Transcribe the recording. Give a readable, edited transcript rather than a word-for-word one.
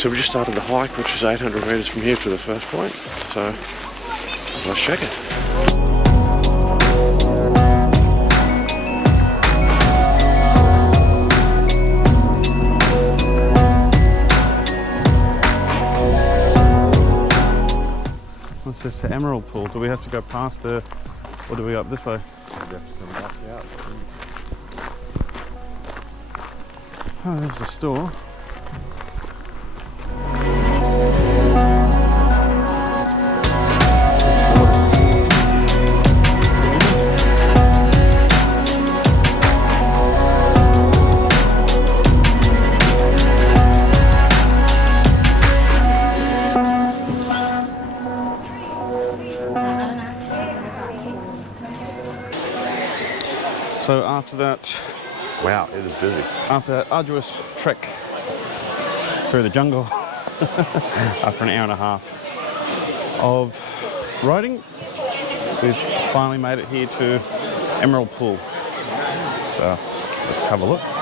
So we just started the hike, which is 800 metres from here to the first point. So let's check it. What's this, the Emerald Pool? Do we have to go past the, or do we go up this way? We have to come back out. Oh, there's the store. So after that, Wow, it is busy. after that arduous trek through the jungle, after an hour and a half of riding, we've finally made it here to Emerald Pool. So let's have a look.